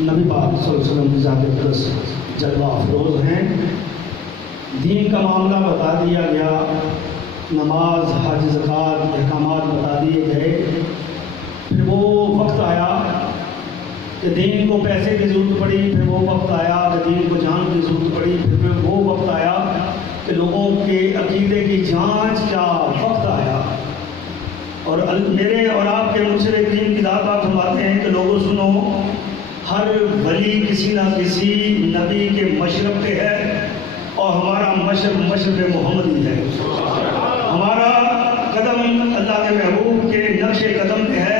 نبی پاک صلی اللہ علیہ وسلم کی ذات اقدس جلوہ افروز ہیں۔ دین کا معاملہ بتا دیا گیا، نماز، حج، زکوٰۃ، احکامات بتا دیے گئے۔ پھر وہ وقت آیا کہ دین کو پیسے کی ضرورت پڑی، پھر وہ وقت آیا کہ دین کو جان کی ضرورت پڑی، پھر وہ وقت آیا کہ لوگوں کے عقیدے کی جانچ کا وقت آیا۔ اور میرے اور آپ کے مرشد کریم کی ذات آپ فرماتے ہیں کہ لوگوں سنو، ہر ولی کسی نہ کسی نبی کے مشرب پہ ہے، اور ہمارا مشرب محمدی ہے۔ ہمارا قدم اللہ کے محبوب کے نقش قدم پہ ہے۔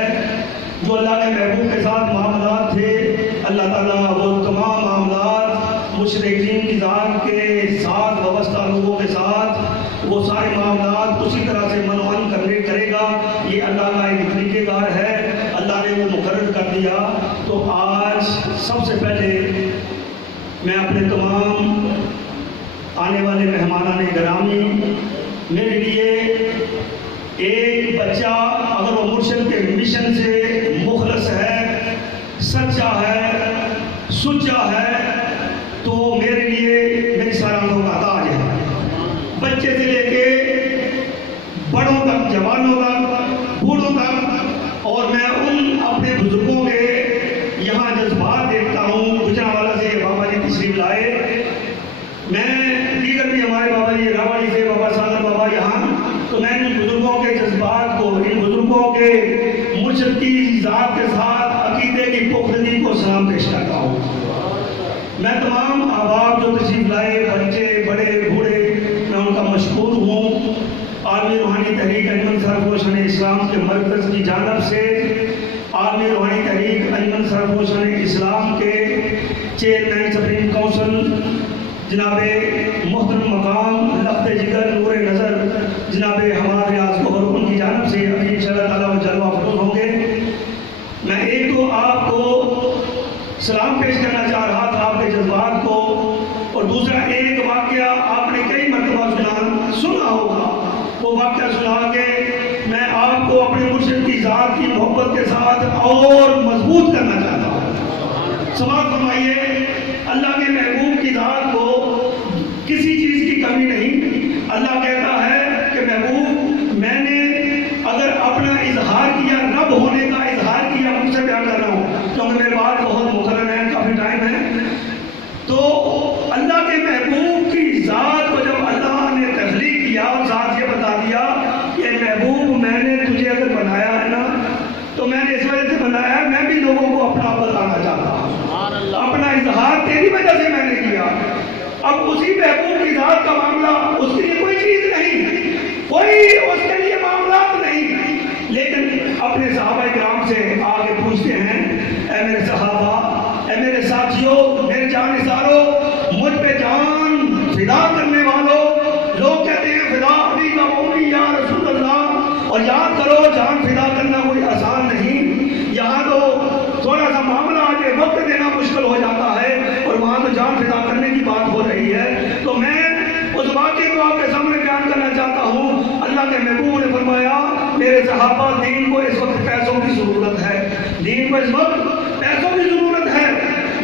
جو اللہ کے محبوب کے ساتھ معاملات تھے، اللہ تعالیٰ وہ تمام معاملات مشرکین کی ذات کے ساتھ وابستہ لوگوں کے ساتھ وہ سارے معاملات اسی طرح سے منعقد کرے گا۔ یہ اللہ کا ایک طریقہ کار ہے، اللہ نے وہ مقرر کر دیا۔ تو آج سب سے پہلے میں اپنے تمام آنے والے مہمانان گرامی، میرے لیے ایک بچہ اگر وہ مرشد کے مشن سے مخلص ہے، سچا ہے، سچا ہے، تو میرے لیے میری سالانوں کا تاج ہے۔ بچے سے لے کے بڑوں تک، جوانوں تک، بوڑھوں تک، اور میں ان اپنے بزرگوں کے یہاں جذبات دیکھتا ہوں۔ گجرانوالہ سے بابا جی تشریف لائے، میں دیگر بھی ہمارے بابا جی راوڑی سے بابا سادر بابا یہاں، تو میں ان بزرگوں کے جذبات کو، ان بزرگوں کے مرشد کی ذات کے ساتھ عقیدے کی پختگی کو سلام پیش کرتا ہوں۔ میں تمام احباب جو تشریف لائے، بچے، بڑے، بوڑھے، میں ان کا مشکور ہوں۔ عالمی روحانی تحریک انجمن سرفروشان اسلام کے مرکز کی جانب سے عالمی روحانی تحریک انجمن سرفروشان اسلام کے چیئرمین سپریم کونسل جناب محترم مقام لخت جگر نور نظر جناب ہمارے ریاض گوہر، ان کی جانب سے ابھی انشاءاللہ تعالیٰ وہ جلوہ افروز ہوں گے۔ میں ایک تو آپ کو سلام پیش کرنا چاہ رہا تھا آپ کے جذبات کو، اور دوسرا ایک واقعہ آپ نے کئی مرتبہ سنا ہوگا، وہ واقعہ سنا کے میں آپ کو اپنے مرشد کی ذات کی محبت کے ساتھ اور مضبوط کرنا چاہتا ہوں۔ سماعت فرمائیے، اللہ کے محبوب کی ذات کو کسی چیز کی کمی نہیں۔ اللہ کہتا ہے کہ محبوب میں نے اگر اپنا اظہار کیا، رب ہونے کا اظہار کیا، مجھ سے بیان کر رہا ہوں کیونکہ میرے بات بہت مقرر ہے، کافی ٹائم ہے، تو اللہ کے محبوب کی ذات کو جب اللہ نے تخلیق کیا، ذات یہ بتا دیا کہ محبوب میں نے تجھے اگر بنایا ہے نا، تو میں نے اس وجہ سے بنایا ہے، میں بھی لوگوں کو اپنا بتانا چاہتا ہوں، اپنا اظہار تیری وجہ سے میں نے کیا۔ اب اسی محبوب کی ذات کا معاملہ، اس کے لیے کوئی چیز نہیں، کوئی اس کے لیے معاملات نہیں، لیکن اپنے صحابہ کرام سے آگے پوچھتے ہیں، اے میرے صحابہ، اے میرے ساتھیوں، میرے جان نثاروں، مجھ پہ جان فدا کرنے والوں، لوگ کہتے ہیں فدا ابھی کا مومنی یا رسول اللہ، اور یاد کرو جان فدا کرنا کوئی آسان نہیں۔ یہاں تو تھوڑا سا معاملہ آگے وقت دینا مشکل ہو جاتا ہے، اور وہاں تو جان فدا کرنے کی بات ہو رہی ہے۔ تو میں اس واقعے کو آپ کے سامنے بیان کرنا چاہتا ہوں۔ اللہ کے محبوب نے فرمایا، میرے صحابہ، دین کو اس وقت پیسوں کی ضرورت ہے، دین کو اس وقت پیسوں کی ضرورت ہے۔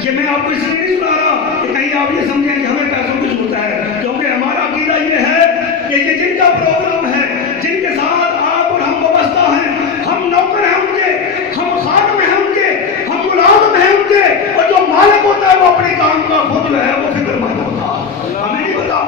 یہ میں آپ کو اس لیے نہیں سنا رہا کہ کہیں آپ یہ سمجھیں کہ ہمیں پیسوں کی ضرورت ہے، کیونکہ ہمارا عقیدہ یہ ہے کہ یہ جن کا پروگرام ہے، جن کے ساتھ آپ اور ہم وابستہ ہیں، ہم نوکر ہیں ان کے، ہم خادم ہیں ان کے، ہم ملازم ہیں ان کے، اور جو مالک ہوتا ہے وہ اپنے کام کا خود جو ہے وہ فکر مند ہوتا ہے۔ ہمیں نہیں پتا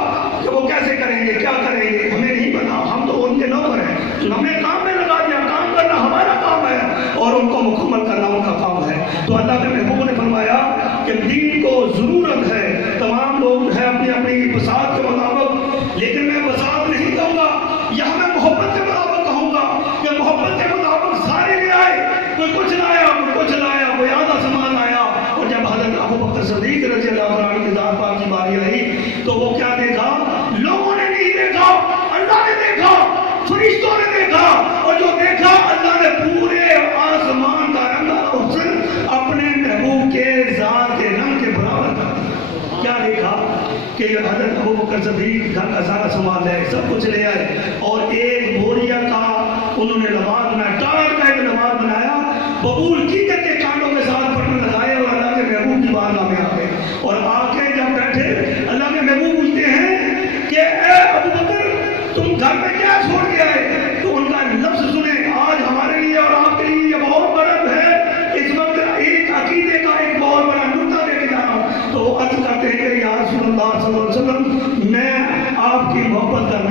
کہ وہ کیسے کریں گے، کیا کریں گے، ہمیں نہیں پتا، ہم تو ان کے نوکر ہیں، جو ہمیں کام میں لگا دیا، کام کرنا ہمارا کام ہے اور ان کو مکمل کرنا ان کا کام ہے۔ تو اللہ کے محبوب نے فرمایا کہ دین کو ضرورت ہے، تمام لوگ ہیں اپنی اپنی بساط کے مطابق، لیکن میں بساط نہیں کہوں گا، یہاں میں محبت کے مطابق کہوں گا کہ محبت کے مطابق سارے لے آئے، کوئی کچھ لایا، کوئی کچھ لایا، کوئی آدھا سامان آیا۔ اور جب حضرت ابو بکر صدیق رضی اللہ عنہ کی ذات پاک کی باری آئی تو وہ کیا دیکھا؟ لوگوں نے نہیں دیکھا، اللہ نے دیکھا، فرشتوں نے دیکھا، اور جو دیکھا اللہ نے پورے آسمان کا رنگ اپنے محبوب کے ذات کے رنگ کے برابر کر دیا۔ کیا دیکھا کہ حضرت ابو بکر صدیق گھر کا سارا سامان لے سب کچھ لے آئے، اور ایک بوریا کا انہوں نے لباس بنایا، ٹاٹ کا ایک لباس بنایا، ببول کی کے کانٹوں کے ساتھ پٹن لگائے، اور اللہ کے محبوب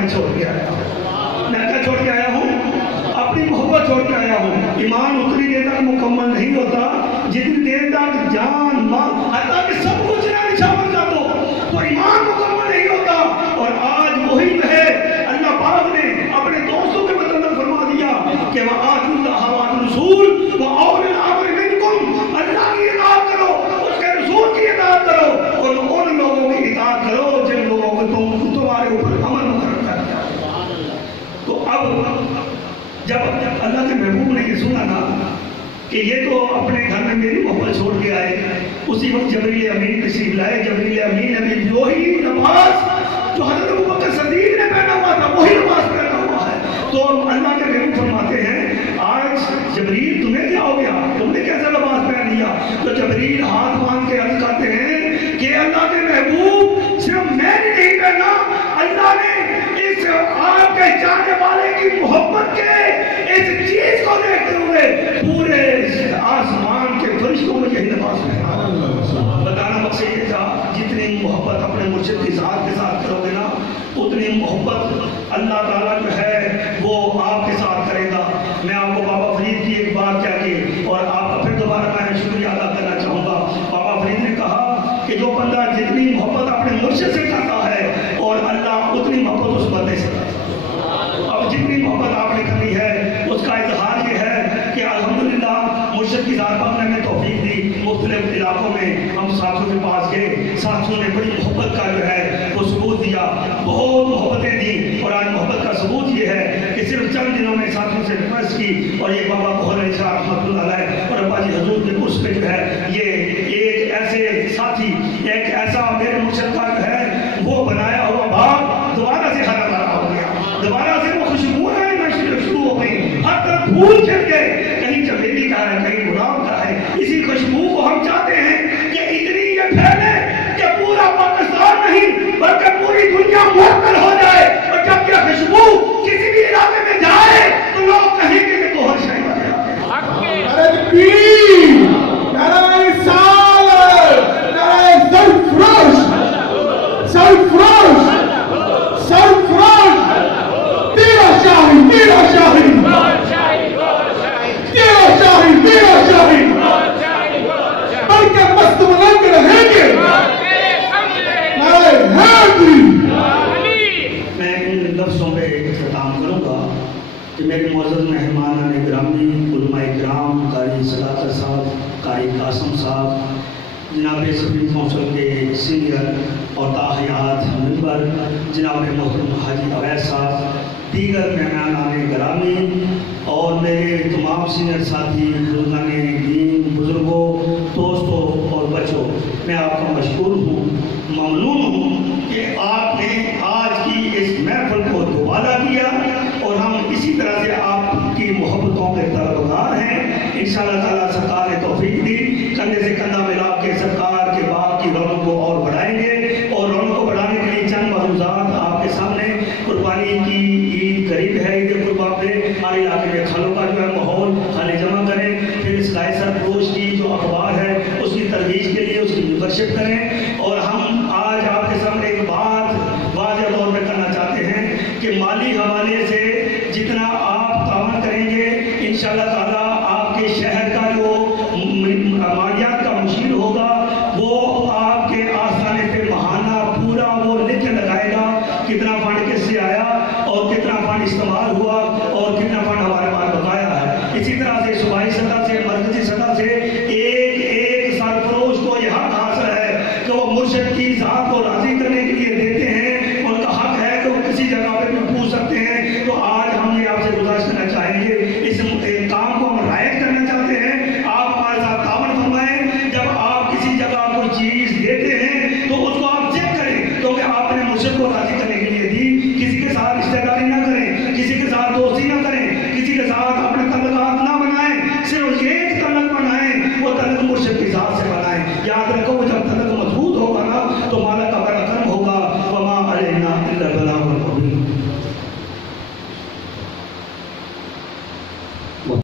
ایمان چھوڑ کے آیا ہوں، میں کیا چھوڑ کے آیا ہوں؟ اپنی محبت چھوڑ کے آیا ہوں۔ ایمان اتنی دیر تک مکمل نہیں ہوتا جتنی دیر تک جان مال حتیٰ کہ سب کچھ نہ نچھاور کا تو ایمان مکمل نہیں ہوتا۔ اور آج وہی ہے اللہ پاک نے اپنے دوستوں کے متعلق فرما دیا کہ وَآتُوا اللَّهَ وَآتُوا الرَّسُولَ وَأُولِي الْأَمْرِ مِنكُمْ، اللہ کی اطاعت کرو، اس کے رسول کی اطاعت کرو، اور ان لوگوں کی اطاعت کرو جن لوگوں کو تمہارے اوپر عمل مقرر کر دیا۔ تو اب جب اللہ کے محبوب نے یہ سنا نا کہ یہ تو اپنے گھر میں میری محبت چھوڑ کے آئے، اسی وقت جبریل امین تشریف لائے۔ جبریل امین ابھی وہی نماز جو حضرت ابوبکر صدیق نے پہنا ہوا تھا وہی نماز پہنا ہوا ہے۔ تو اللہ کے محبوب فرماتے ہیں آج جبریل تمہیں کیا ہو گیا، تم نے کیسے نماز پہن لیا؟ تو جبریل ہاتھ باندھ کے عرض کرتے ہیں کہ اللہ کے محبوب صرف میں نے نہیں پہنا، اللہ نے اس آپ کے جانے والے کی محبت کے اس چیز کو دیکھتے ہوئے پورے آسمان کے فرشتوں میں یہی نماز پڑھا۔ بتانا مقصد یہ تھا جتنی محبت اپنے مرشد کی ذات کے ساتھ کرو گے نا اتنی محبت اللہ تعالیٰ جو ہے وہ آپ کے ساتھ کرے گا۔ میں آپ کو بابا فرید کی ایک بات کہہ کے اور آپ کا پھر دوبارہ میں شکریہ ادا کرنا چاہوں گا۔ بابا فرید نے کہا کہ جو بندہ جتنی محبت اپنے مرشد سے کرتا ہے اور اللہ اتنی محبت اس بندے سے کرتا ہے۔ اب جتنی محبت آپ نے کرنی ہے اس کا اظہار یہ ہے کہ الحمدللہ مرشد کی ذات پر نے توفیق دی، مختلف علاقوں میں ہم ساتھیوں کے پاس گئے، ساتھیوں نے بڑی محبت کا جو ہے وہ ثبوت دیا، بہت محبتیں دی، اور آج محبت کا ثبوت یہ ہے کہ صرف چند دنوں میں ساتھیوں سے بحث کی اور یہ بابا بہت اچھا رحمۃ اللہ علیہ اور ابا جی حضور کے اس پہ جو ہے یہ ایک ایسے ساتھی ایک ایسا میرے مرشد کا جو ہے وہ بنایا ہوا باغ دوبارہ سے ہرا بھرا ہو گیا، دوبارہ سے وہ خوشبوئیں شروع ہو گئی، ہر طرف پھول کھل گئے، کہیں چمیلی کا ہے کہیں گلاب کا ہے۔ اسی خوشبو کو ہم چاہتے ہیں کہ اتنی یہ پھیلے کہ پورا پاکستان نہیں بلکہ پوری دنیا معطل ہو جائے، اور جب یہ خوشبو کسی بھی علاقے میں جائے تو لوگ کہیں گے کہ تو ہر شے میرے معزز مہمانان گرامی، علماء کرام، قاری صداقت صاحب، قاری قاسم صاحب، جناب سبھی کونسل کے سینئر اور تاحیات ممبر، جناب محترم حاجی اویس صاحب، دیگر مہمانان گرامی اور میرے تمام سینئر ساتھی، بزرگان دین، بزرگوں، دوستوں اور بچوں، میں آپ کا مشکور ہوں، ممنون ہوں کہ آپ نے آج کی اس محفل کو دوبارہ کیا، اور ہم اسی طرح سے آپ کی محبتوں کے طرفدار ہیں۔ انشاءاللہ تعالیٰ سرکار نے توفیق دی، کندھے سے کندھا ملا کے سرکار کے باغ کی رونق کو اور بڑھائیں گے، اور رونق کو بڑھانے کے لیے چند ملحوظات آپ کے سامنے۔ قربانی کی عید قریب ہے، عید قربان پہ ہمارے علاقے میں کھالوں کا جو ہے ماحول کھانے جمع کریں، پھر اس لائسر گوشت کی جو اخبار ہے اس کی ترویج کے لیے اس کی ممبرشپ کریں،